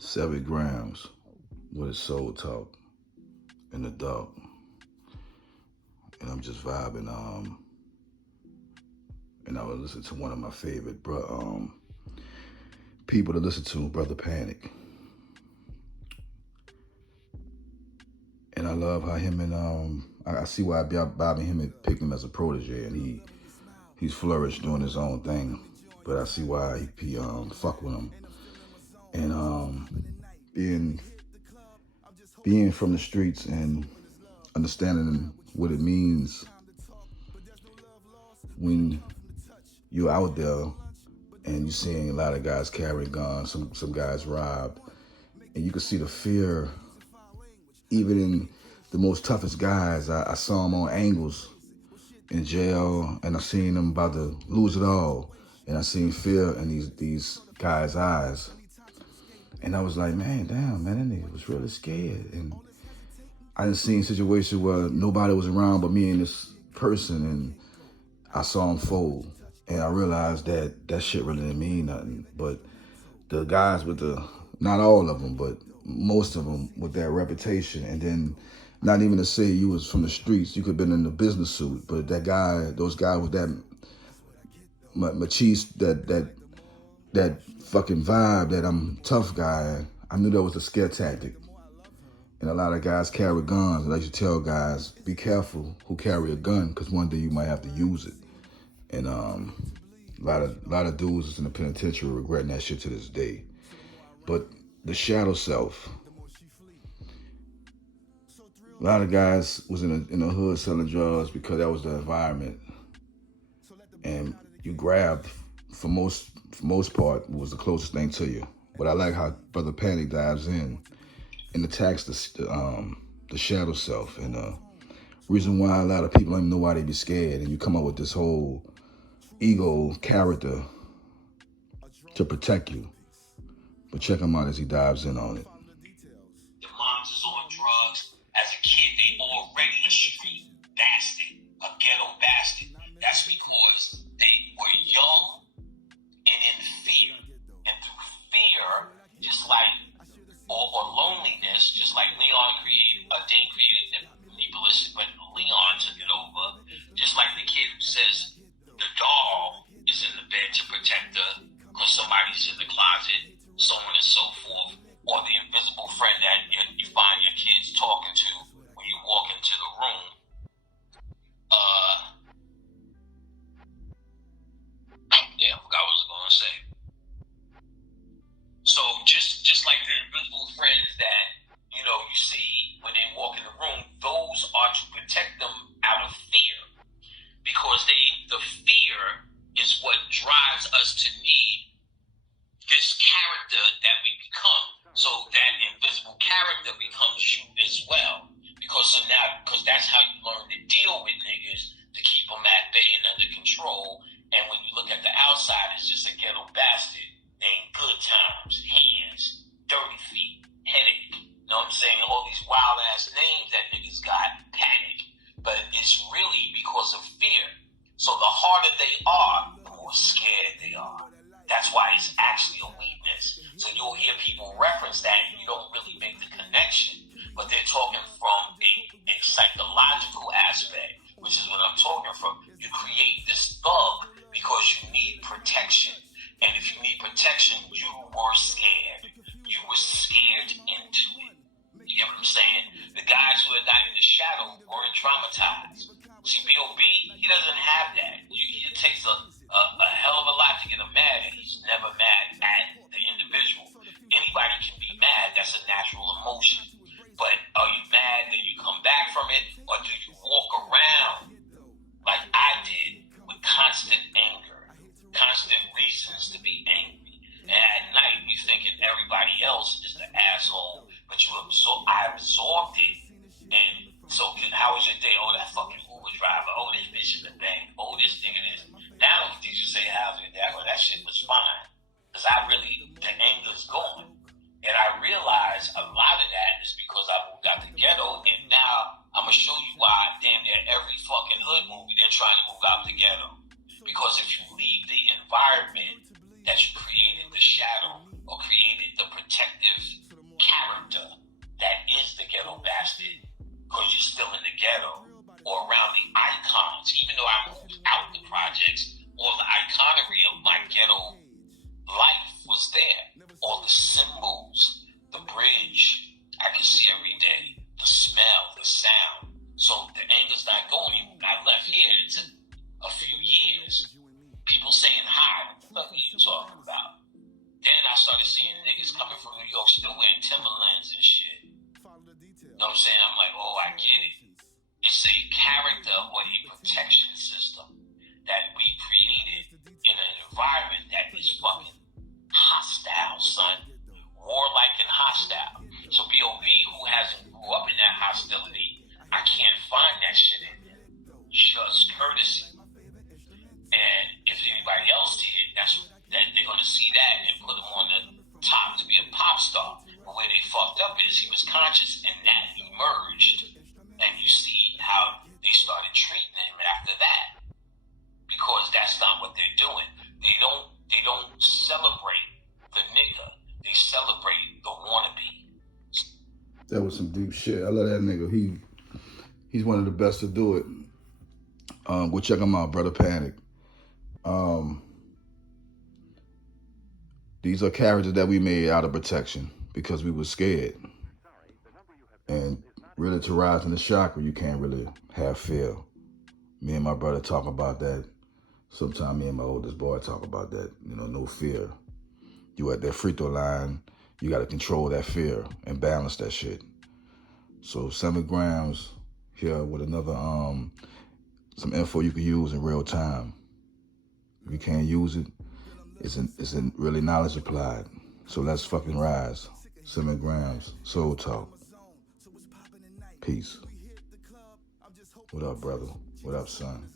Sven'gramz with his soul talk in the dark. And I'm just vibing. And I would listen to one of my favorite people to listen to, Brother Panic. And I love how him and I see why Bobby him and picked him as a protege, and he's flourished doing his own thing. But I see why he fuck with him. And being from the streets and understanding what it means when you're out there and you're seeing a lot of guys carrying guns, some guys robbed, and you can see the fear even in the most toughest guys. I saw them on angles in jail, and I seen them about to lose it all, and I seen fear in these guys' eyes, and I was like, man, damn, man, that nigga was really scared. And I done seen situations where nobody was around but me and this person, and I saw him fold, and I realized that shit really didn't mean nothing. But the guys with not all of them, but most of them with that reputation, and then not even to say you was from the streets, you could have been in the business suit, but those guys with that machiste, that fucking vibe, that I'm tough guy, I knew that was a scare tactic. And a lot of guys carry guns, and I used to tell guys, be careful who carry a gun, because one day you might have to use it. And a lot of dudes is in the penitentiary regretting that shit to this day. But the shadow self, a lot of guys was in the hood selling drugs because that was the environment. And you grabbed, for most part, was the closest thing to you. But I like how Brother Panic dives in and attacks the shadow self. And reason why a lot of people don't even know why they be scared. And you come up with this whole ego character to protect you. But check him out as he dives in on it. The moms is on drugs. As a kid, they already a street bastard, a ghetto bastard. That's because they were young and in fear. And through fear, just like, or loneliness, just like Leon Dane created manipulation, but Leon took it over. Just like the kid who says the doll is in the bed to protect her because somebody's in the closet, so on and so forth, or the invisible friend that you find your kids talking to when you walk into the room. I forgot what I was going to say. So just like the invisible friends that, you see when they walk in the room, those are to protect them out of fear, because the fear is what drives us to need this character that we become. So that invisible character becomes you as well. Because that's how you learn to deal with niggas, to keep them at bay and under control. And when you look at the outside, it's just a ghetto bastard named Good Times, Hands, Dirty Feet, Headache. You know what I'm saying? All these wild ass names that niggas got, Panic. But it's really because of fear. So the harder they are, the more scared they are. That's why it's actually a weakness. So you'll hear people reference that, and you don't really make the connection. But they're talking from a psychological aspect, which is what I'm talking from. You create this thug because you need protection. And if you need protection, you were scared. You were scared into it. You get what I'm saying? The guys who are not in the shadow weren't traumatized. See, B.O.B., he doesn't have that. It takes a hell of a lot to get him mad, and he's never mad at the individual. Anybody can be mad. That's a natural emotion. But are you mad that you come back from it, or do you walk around like I did with constant anger, constant reasons to be angry? And at night, you thinking everybody else is the asshole, but I absorbed it. And so, how was your day? Oh, that fucking Uber driver. Oh, this bitch in the bank. Oh, this nigga this. Now, did you say how's your day? I go, that shit was fine. Because I started seeing niggas coming from New York still wearing Timberlands and shit. You know what I'm saying? I'm like, oh, I get it. It's a character or a protection system that we created in an environment that is fucking hostile, son. Warlike and hostile. So B.O.B., who hasn't grew up in that hostility, I can't find that shit in there. Just courtesy. And if anybody else see it, they're going to see that and put him on the top to be a pop star. But where they fucked up is he was conscious and that emerged. And you see how they started treating him after that. Because that's not what they're doing. They don't celebrate the nigga. They celebrate the wannabe. That was some deep shit. I love that nigga. He's one of the best to do it. Go check him out, Brother Panic. These are characters that we made out of protection because we were scared. And really to rise in the chakra, you can't really have fear. Me and my brother talk about that. Sometimes me and my oldest boy talk about that. You know, no fear. You at that free throw line, you got to control that fear and balance that shit. So Sven'gramz here with another some info you can use in real time. If you can't use it, isn't really knowledge applied. So let's fucking rise. Sven'gramz, Soul Talk. Peace. What up, brother? What up, son?